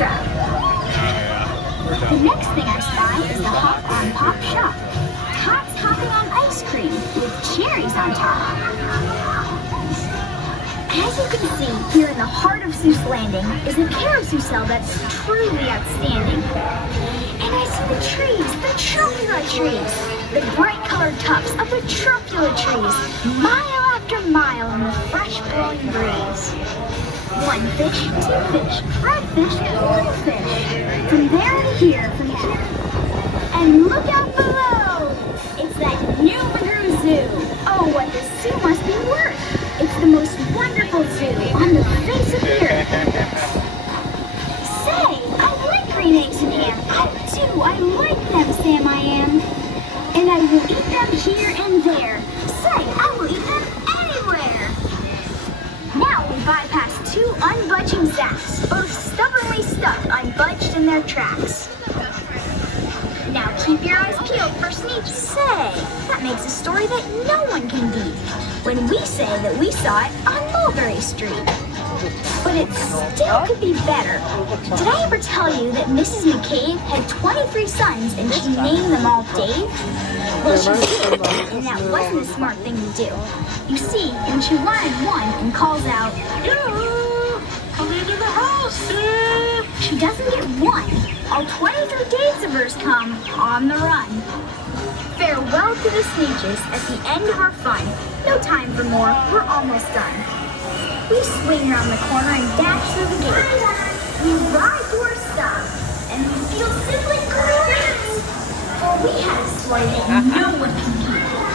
truck. The next thing I spy is the Hop on Pop shop. Tots hopping on ice cream with cherries on top. As you can see, here in the heart of Suess Landing is a carousel that's truly outstanding. And I see the trees, the truffula trees, the bright colored tops of the truffula trees, mile after mile in the fresh blowing breeze. One fish, two fish, red fish, blue fish. From there to here, from here. And look out below! It's that new Magoo Zoo. Oh, what the zoo must be worth! It's the most wonderful zoo on the face of the earth. Say, I like green eggs and ham. I do, I like them, Sam I am. And I will eat them here and there. Say, I will eat them anywhere. Now we bypass two unbudging sacks, both stubbornly stuck unbudged in their tracks. Now keep your eyes peeled for Sneak. Say, that makes a story that no one can beat when we say that we saw it on Mulberry Street. But it still could be better. Did I ever tell you that Mrs. McCabe had 23 sons and she named them all Dave? Well, she did, and that wasn't a smart thing to do. You see, when she wanted one and calls out, "Yeah, come into the house, Dave!" She doesn't get one. All 23 Daves of hers come on the run. Farewell to the Sneetches at the end of our fun. No time for more, we're almost done. We swing around the corner and dash through the gate. We ride to our stop, and we feel simply great. For we had a story that no one can beat.